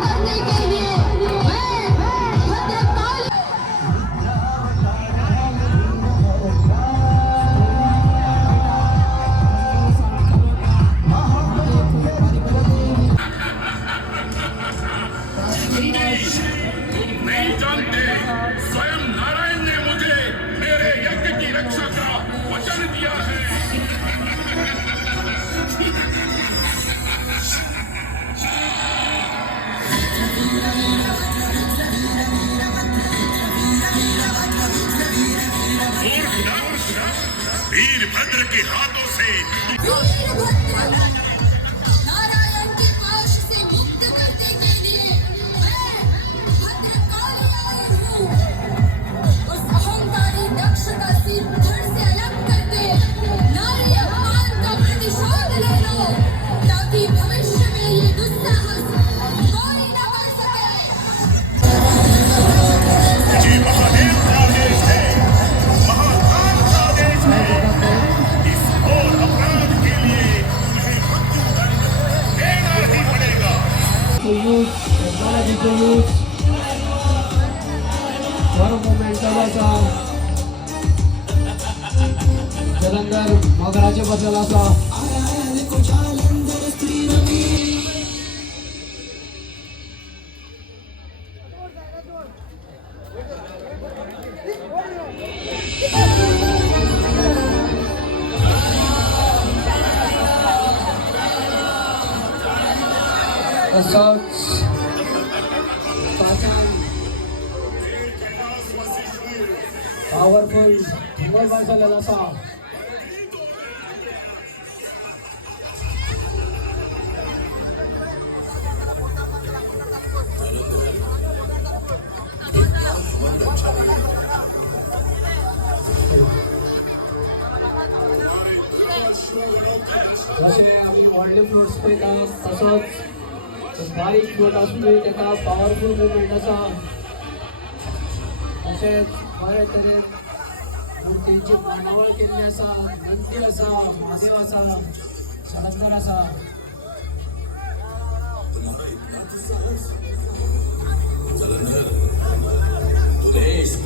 करने के लिए मैं भद्रकाली नहीं जानते, स्वयं नारायण ने मुझे मेरे यज्ञ की रक्षा का वचन दिया है। वीरभद्र के हाथों से नारायण के पाश से मुक्त करने के लिए मैं भद्रकाली आई हूँ। उस अहंकारी दक्ष का सिर धड़ से अलग करके नारी अपमान का प्रतिशोध ले लो, ताकि भविष्य में ये दुस्साहस कोई न कर सके। ये महादेव का आदेश है, महाकाल का आदेश है। इस घोर अपराध के लिए मुझे मृत्युदंड देना ही पड़ेगा। जलंधर मगराचे बदल असा तसंच पॉवरफुल ढोल वाजवलेला असा असे आम्ही ऑर्डर फ्रूट्स पेला तसंच बारीक फ्रूट असतो त्याचा पॉवरफुल मुवमेंट असा तसेच बरे तरेन मूर्तींची मांडावळ केल्ली आसा, नंदी आसा, महादेव आसा, जलंधर आसा।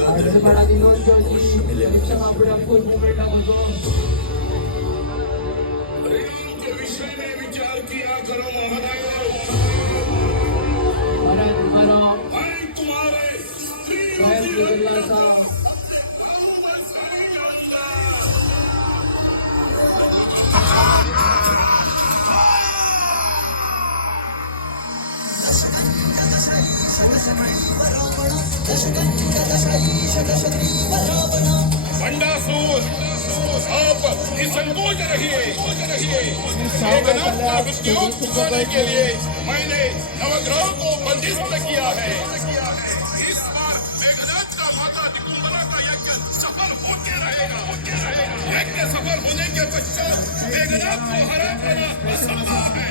आरक्षणाची नोंद घेवची परीक्षा कापडाक फुल मुवमेंट दाखवतो। के विषय में विचार किया करो महाराज। मैं तुम्हारे बंडासुर आप निसंकोच रहिए। मेघनाथ का विद्योग चुकाने के लिए मैंने नवग्रहों को बंदिस्त किया है। इस बार मेघनाथ का माता निकुंभरा का यज्ञ सफल होके रहेगा। यज्ञ सफल होने के पश्चात मेघनाथ को हरा देना असंभव है।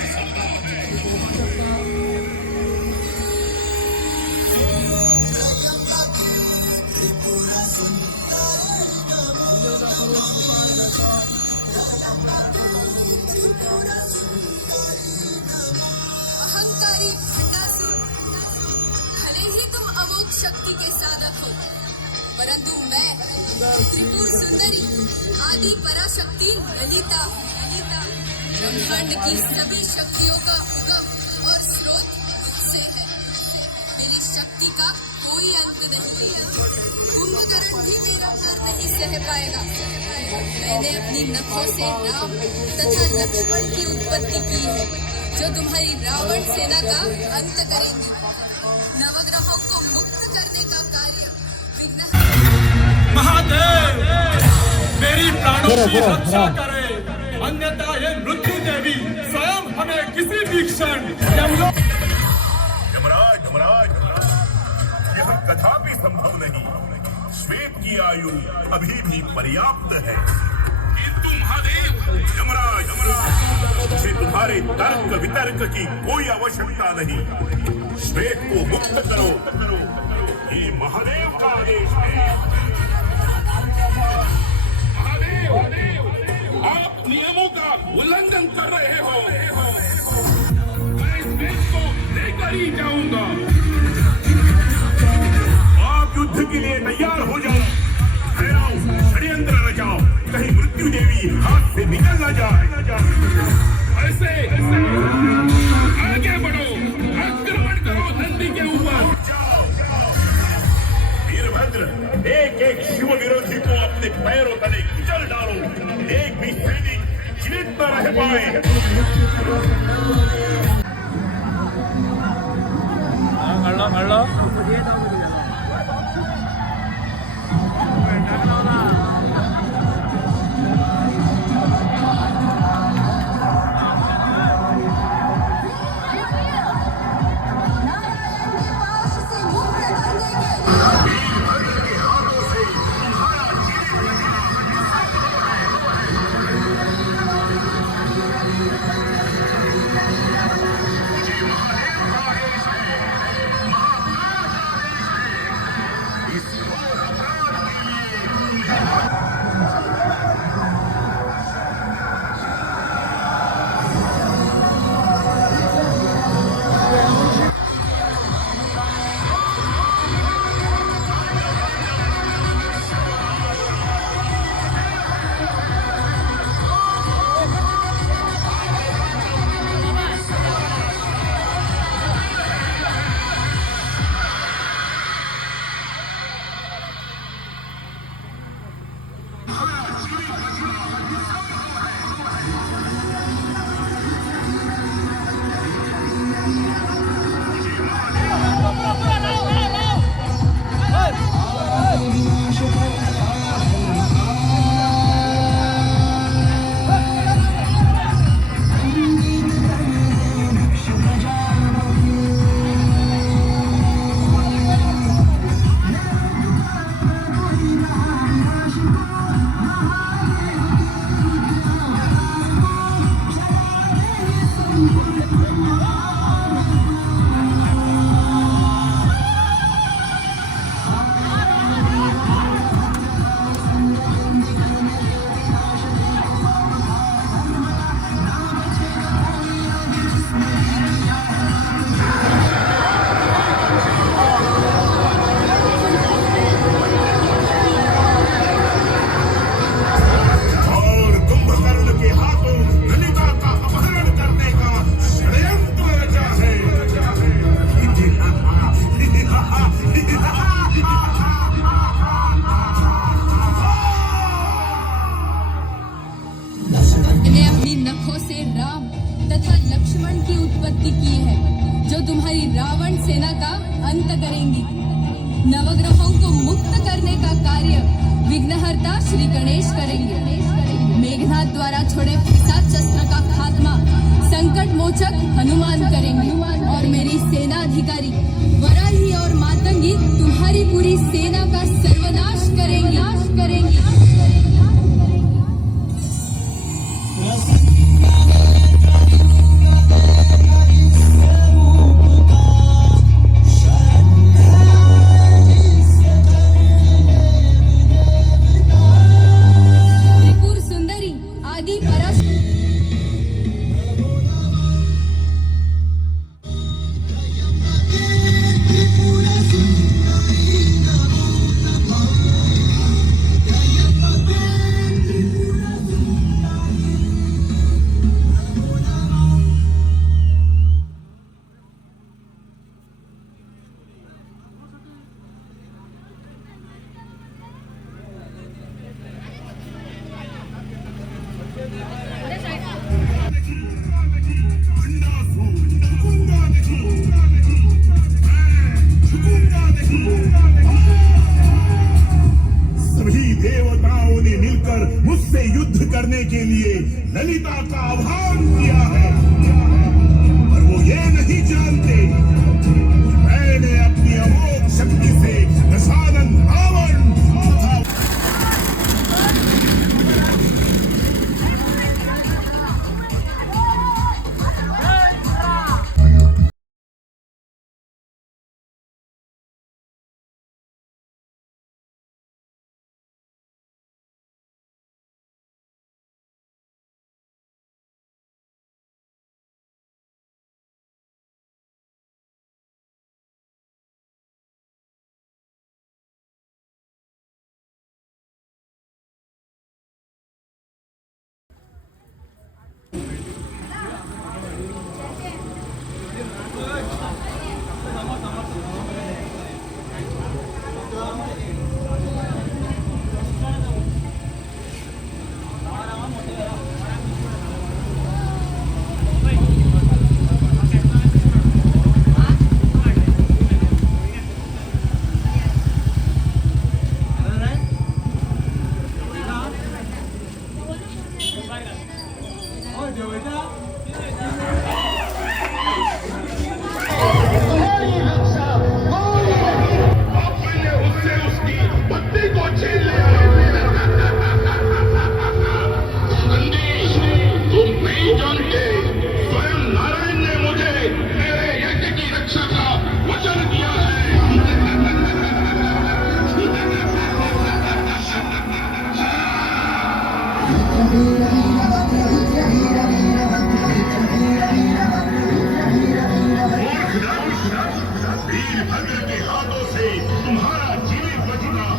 अहंकारी भंडासुर, भले ही तुम अमोघ शक्ति के साधक हो, परंतु मैं त्रिपुर सुंदरी आदि पराशक्ति ललिता ब्रह्मांड की सभी शक्तियों का उगम और स्रोत मुझसे है। मेरी शक्ति का कोई अंत नहीं है। कुंभकर्ण भी मेरा भार नहीं सह पाएगा। मैंने अपनी नखों से राम तथा लक्ष्मण की उत्पत्ति की है, जो तुम्हारी रावण सेना का अंत करेंगी। नवग्रहों को मुक्त करने का कार्य विघ्न। महादेव मेरी प्राणों की रक्षा करे, अन्यथा ये मृत्यु देवी स्वयं हमें किसी भी क्षण यमराज यह कदापि संभव नहीं। श्वेत की आयु अभी भी पर्याप्त है। किंतु महादेव यमराज मुझे तुम्हारे तर्क वितर्क की कोई आवश्यकता नहीं। श्वेत को मुक्त करो, ये महादेव का आदेश है। महादेव आप नियमों का उल्लंघन कर रहे हो। मैं श्वेत को लेकर ही जाऊंगा। आप युद्ध के लिए तैयार हो जाओ, ठहराओ, षड्यंत्र रचाओ, कहीं मृत्यु देवी हाथ से निकल ना जाए। ऐसे आगे बढ़ो, आक्रमण करो नंदी के ऊपर। वीरभद्र, एक एक शिव विरोधी को अपने पैरों तले कुचल डालो, एक भी सैनिक जीवित न रह पाए। मैंने अपनी नखों से राम तथा लक्ष्मण की उत्पत्ति की है, जो तुम्हारी रावण सेना का अंत करेंगी। नवग्रहों को मुक्त करने का कार्य विघ्नहर्ता श्री गणेश करेंगे। मेघनाथ द्वारा छोड़े पिशाच शस्त्र का खात्मा संकट मोचक हनुमान करेंगे, और मेरी सेना अधिकारी वराही और मातंगी तुम्हारी पूरी सेना का सर्वनाश करेंगी। त्रिपुर सुंदरी आदि पराशक्ति सभी देवताओं ने मिलकर मुझसे युद्ध करने के लिए ललिता का आह्वान किया है, पर वो ये नहीं जानते कि मैंने अपनी अमोघ शक्ति से दशानन रावण भद्र के हाथों से तुम्हारा जीवित बचना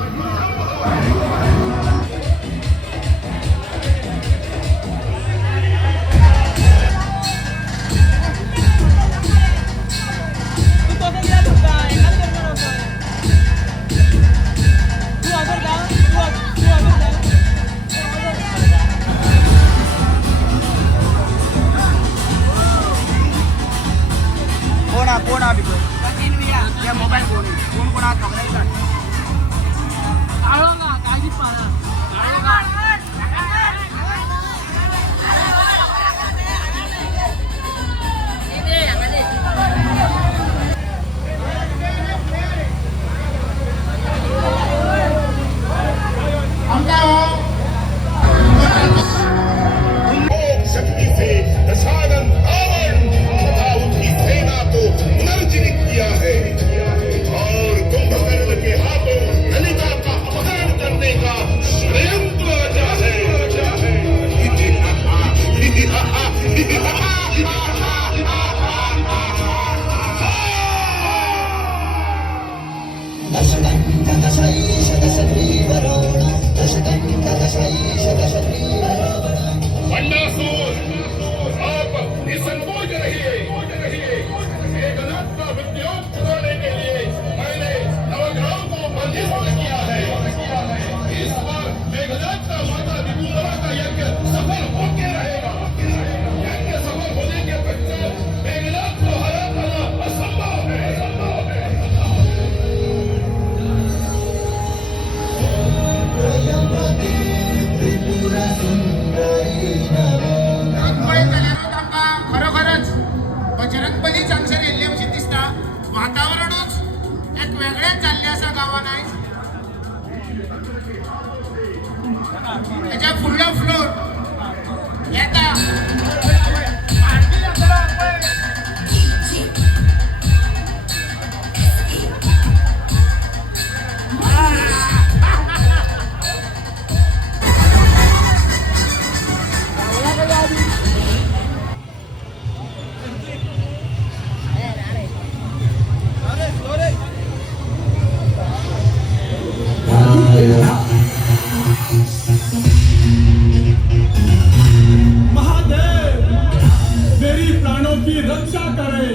कोण आम्ही या मोबाईल फोन कोण कोण आज बघायला शक्ति से दशानन रावण तथा उनकी सेना को पुनर्जीवित किया है और कुंभकर्ण के हाथों ललिता का अपहरण करने का षड्यंत्र रचा है बंडासुर आप निसंकोच रहिए मेघनाथ का विद्योग छुड़ाने के लिए मैंने नवग्रहों को बंदिश किया है इस बार मेघनाथ का माता विपुलवा का यज्ञ सफल होके रहेगा यज्ञ सफल होने के पश्चात मेघनाथ को हरा पाना असंभव है खरोखरच बजरंगबली चांगसर येल्ले अशी दिसता वातावरणच एक वेगळेच जाल्ले आसा गांवांत आयज त्याच्या फुडलो फ्लोर येता महादेव मेरी प्राणों की रक्षा करे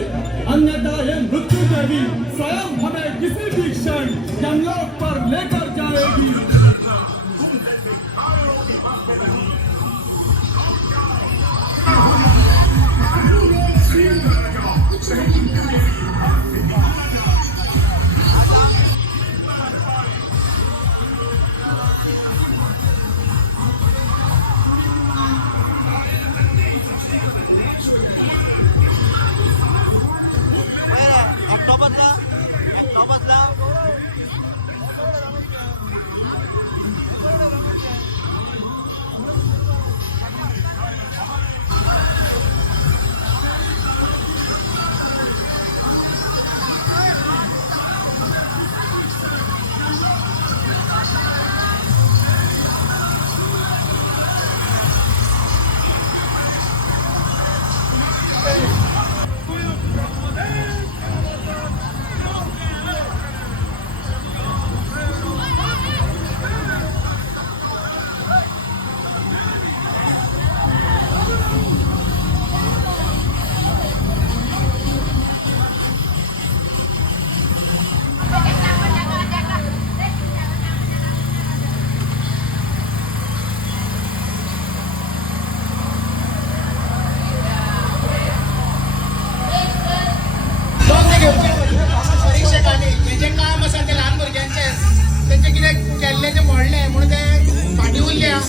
अन्यथा ये मृत्यु देवी स्वयं हमें किसी भी क्षण यमलोक पर लेकर जाएगी परीक्षकांनी जे काम आसा ते ल्हान भुरग्यांचे त्यांचे कितें केल्ले जे मोडले म्हणून ते फाटीं उरल्या